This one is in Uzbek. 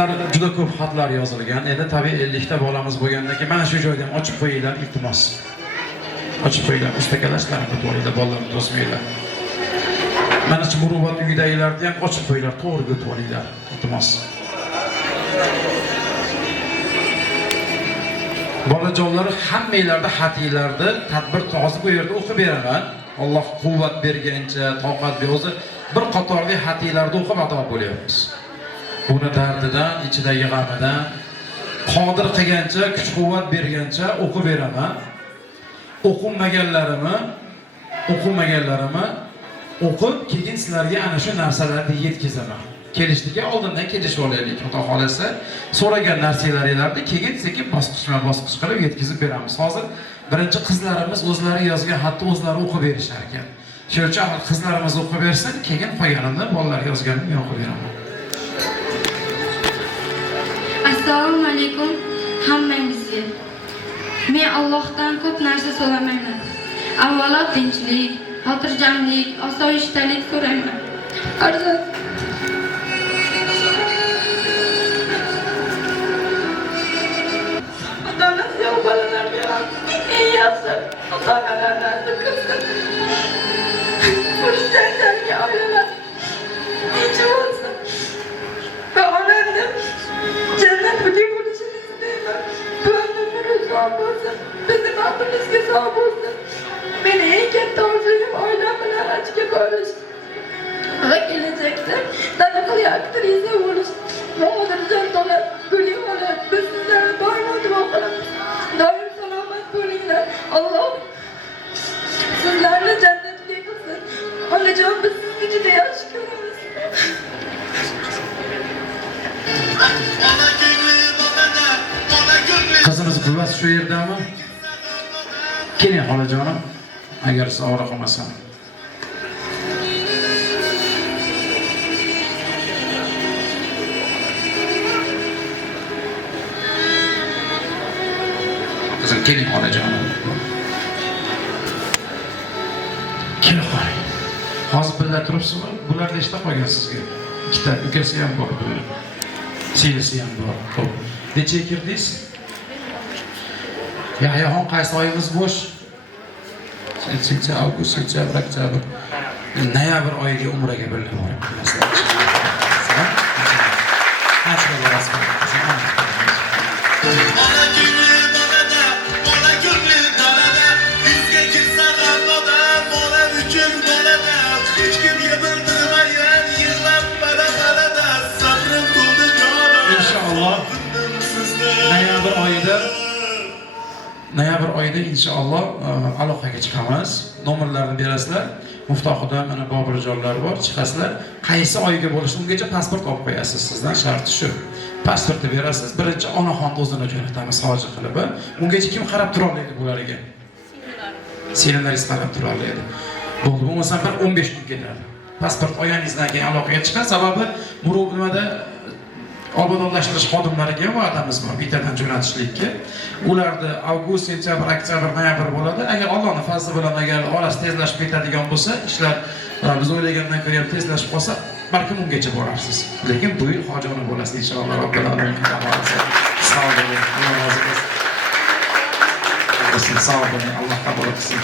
Xatlar juda ko'p xatlar yozilgan edi. Tabii 50 ta bolamiz bo'lgandan keyin mana shu joyda ham ochib qo'yinglar, iltimos. Ochib qo'yinglar, ustakalashlarni ko'taringlar, bolalarni to'smanglar. Mana shu muruvvat uydagilarni ham ochib qo'yinglar, to'g'ri ko'taringlar, iltimos. Bolajonlar hammanglarda xatinglarni tadbir hozir bu yerda o'qib beraman. Alloh quvvat bergancha, toqat bersa, bir qatorli xatinglarni o'qib ado bo'lyapmiz. Buni dardidan, ichidagi g'amidan qodir qilgancha, kuch-quvvat bergancha o'qib beraman. O'qimaganlarimni o'qib, keyin sizlarga ana shu narsalarni yetkazaman. Kelishlikka oldindan kelishib olaylik, xudo xolasa. So'ragan narsalaringizni keyin sekin bosqichma-bosqich qilib yetkazib beramiz. Hozir birinchi qizlarimiz o'zlari yozgan xatni o'zlari o'qib berishar ekan. Shuning uchun qizlarimiz o'qib bersin, keyin qolganini bolalar yozganini o'qib beraman. Assalomu alaykum hammangizga. Men Allohdan ko'p narsa so'ramayman. Avvalo tinchlik, xotirjamlik, osoyishtalik so'rayman. Farzand Ota-onasi yo'q bolalarga eng yaxshi ota-onalarni ko'rsin. Urushlarga oilalar tinch bo'lsin. Va onamni jannatga bo'lishini istayman. Bu umri sog' bo'lsin, bizning baxtimizga sog' bo'lsin. Meni eng katta orzuyim oilam bilan hajga borish. Va kelajakda taniqli aktrisa bo'lish. Muxotirjon to'la, guli xola, biz sizlarni doim duo qilamiz. Doim salomat bo'linglar. Alloh sizlarni jannatga qilsin. Onajon, biz sizni juda yaxshi ko'ramiz. Qizimiz quvvat shu yerdami? Keling xolajonim, agar siz og'riq qilmasan. Qizim, keling xolajonim. Keling qoling. Hozir birga turibsizmi? Bular nechta qolgan sizga? Ikkita, ukasi ham bor bular. Singlisi ham bor. Xo'p. Nechaga kirdingiz? Yahyoxon qaysi oyingiz bo'sh? Sentyabr, avgust, sentyabr, oktyabr. Noyabr oyiga umraga birga borib kelasizlar. Noyabr oyida inshaalloh aloqaga chiqamiz. Nomerlarni berasizlar. Muftohidan mana Bobirjonlar bor, chiqasizlar. Qaysi oyga bo'lishi ungacha pasport olib qo'yasiz. Sizdan sharti shu. Pasportni berasiz. Birinchi onaxon o'zini jo'natamiz hoji qilib. Ungacha kim qarab tura oladi bularga? Singlingiz qarab tura oladi. Bo'ldi, bo'lmasa bir 15 kun ketadi. Pasport olganingizdan keyin aloqaga chiqadi. Sababi nimada obodonlashtirish xodimlariga va'damiz bor, bittadan jo'natishlikka. Ularda avgust, sentyabr, oktyabr, noyabr bo'ladi. Agar Allohning fazli bilan agar orasi tezlashib ketadigan bo'lsa, ishlar biz o'ylagandan ko'ra ham tezlashib qolsa, balkim ungacha borarsiz. Lekin bu yil hoji ona bo'lasiz inshaalloh. Robbil alamin. Sog' bo'ling. Alloh razı olsun. Sog' bo'ling. Alloh qabul qilsin.